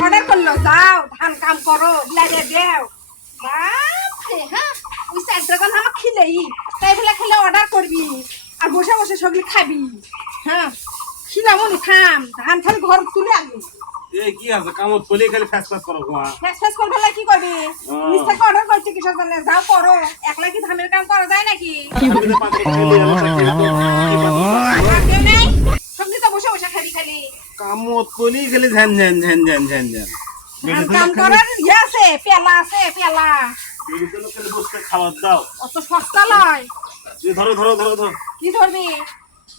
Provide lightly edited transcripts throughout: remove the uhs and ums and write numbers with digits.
Order করলো যাও ধান কাম করো লাগে দেও বাপরে হ্যাঁ ওই চার দোকান আমার খিলেই তাই বলে খেলে অর্ডার করবি আর বসে বসে সবই খাবি হ্যাঁ খিলামনি থাম ধান খালি ঘর তুলে আনবি এই কি আছে কামত কলি খালি ফ্যাস ফ্যাস করো গোয়া ফেস করে ফেলে কি করবি নিজ থেকে অর্ডার করছি কিসের জন্য যাও করো একলা কি ধানের কাম করা যায় নাকি কেউ নেই সবজি তো বসে বসে খালি খালি কামত কলি খালি ঝ্যান ঝ্যান ঝ্যান ঝ্যান ঝ্যান ঝ্যান ধান কাম করার ইয়ে আছে পেলা আছে পেলা খালি বসতে খাবার দাও অত সস্তা লয় ধরো ধরো ধরো ধরো কি ধরবি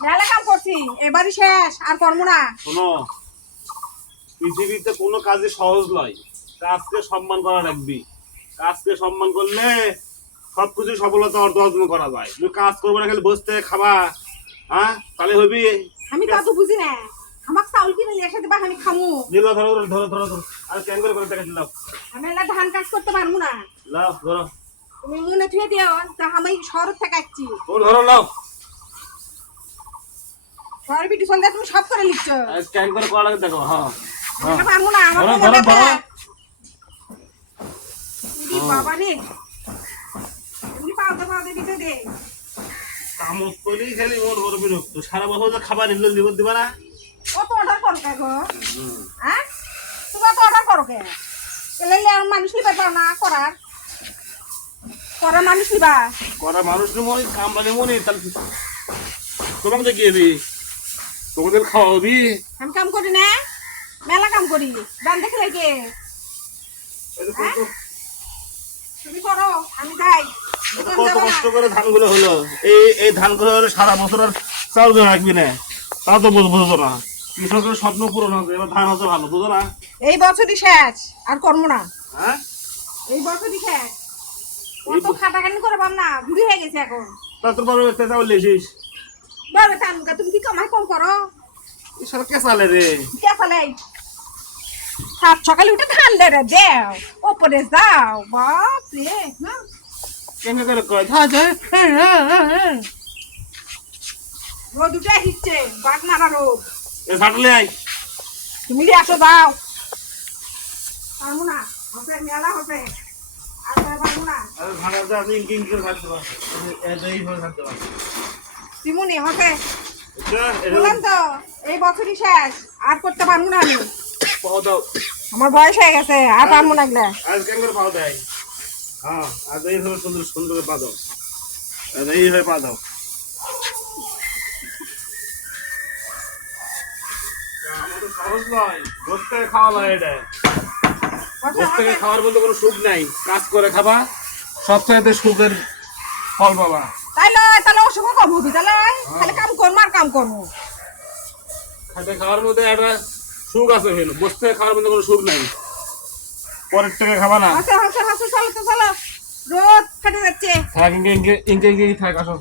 মেলা কাম করছি এবারই শেষ আর করবো না শোনো পৃথিবীতে কোনো কাজে সহজ নয় কাজকে সম্মান করা রাখবি কাজকে সম্মান করলে সবকিছু সফলতা অর্জন করা যায় তুমি কাজ করবে না খালি বসতে খাবা হ্যাঁ তাহলে হবি আমি তা তো বুঝি না আমাকে চাউল কিনে নিয়ে এসে দেবা আমি খামু নিলো ধরো ধরো ধরো ধরো ধরো আর কেন করে দেখা দিলাম আমি এলা ধান কাজ করতে পারবো না লাও ধরো তুমি মনে থুয়ে দিও তা আমি শহর থেকে আসছি ও ধরো লাও শহর বিটি চলতে তুমি সব করে লিখছো আর স্ক্যান করে করা লাগে দেখো হ্যাঁ আমি পারবো না আমার ধরো, মনে ধরো, দেখো ধরো। বাবা রে এমনি পাওতে পাওতে দিতে দে কামত করি খালি ওর ওর বিরক্ত সারা বছর তো খাবার নিল দিব দিবা না কত অর্ডার করো কে গো হ্যাঁ তুমি তো অর্ডার করো কে এলে আর মানুষ নিবে পাও না করার মানুষ নিবা করা মানুষ মনে কাম লাগে মনে তাহলে তোমাকে তো গিয়ে তোমাদের খাওয়াবি আমি কাম করি না মেলা কাম করি দান দেখে লাগে তুমি করো আমি যাই কত কষ্ট করে ধানগুলো হলো এই ধানগুলো হলে সারা বছর আর চাউল রাখবি না তা তো বুঝবো না কৃষকের স্বপ্ন পূরণ হবে এবার ধান হচ্ছে ভালো বুঝো না এই বছরই শেষ আর করবো না হ্যাঁ এই বছরই শেষ কত খাটাখানি করে পার না বুড়ি হয়ে গেছে এখন তা তোর বাবা চাউল লেছিস বলে তানুকা তুমি কি কামাই কম করো ঈশ্বর কে চালে রে কে ফেলে সাত সকালে উঠে ধান দে রে দেও ওপরে যাও বাপ রে কেমন করে কয় ধা ধা রোদ উঠে হিচ্ছে বাঘ মারা রোদ এ ফাটলে আই তুমি রে আসো যাও পারবো না হবে মেলা হবে আর পারবো না আরে ধান আছে আমি ইঙ্কিং করে থাকতে পারবো এই ভাবে থাকতে পারবো তিমুনি হবে এটা বললাম তো এই বছরই শেষ আর করতে পারবো না আমি পাও দাও আমার বয়স হয়ে গেছে আর পারবো না এগুলা আজ কেন করে পাও দেয় হ্যাঁ আজ এইভাবে সুন্দর সুন্দর করে পা দাও আজ এইভাবে পা দাও আমাদের সহজ নয় বসতে খাওয়া নয় এটা বসতে খাওয়ার মধ্যে কোনো সুখ নাই কাজ করে খাবা সবচাইতে সুখের ফল পাবা তাহলে অসুখ কম হবি তাহলে খালি কাম করবো আর কাম করবো খাতে খাওয়ার মধ্যে একটা সুখ আছে হইলো বসতে খাওয়ার মধ্যে কোনো সুখ নাই পরের থেকে খাবা না হাসো হাসো হাসো চলো তো চলো রোদ ফেটে যাচ্ছে থাক ইঙ্কে থাক আসো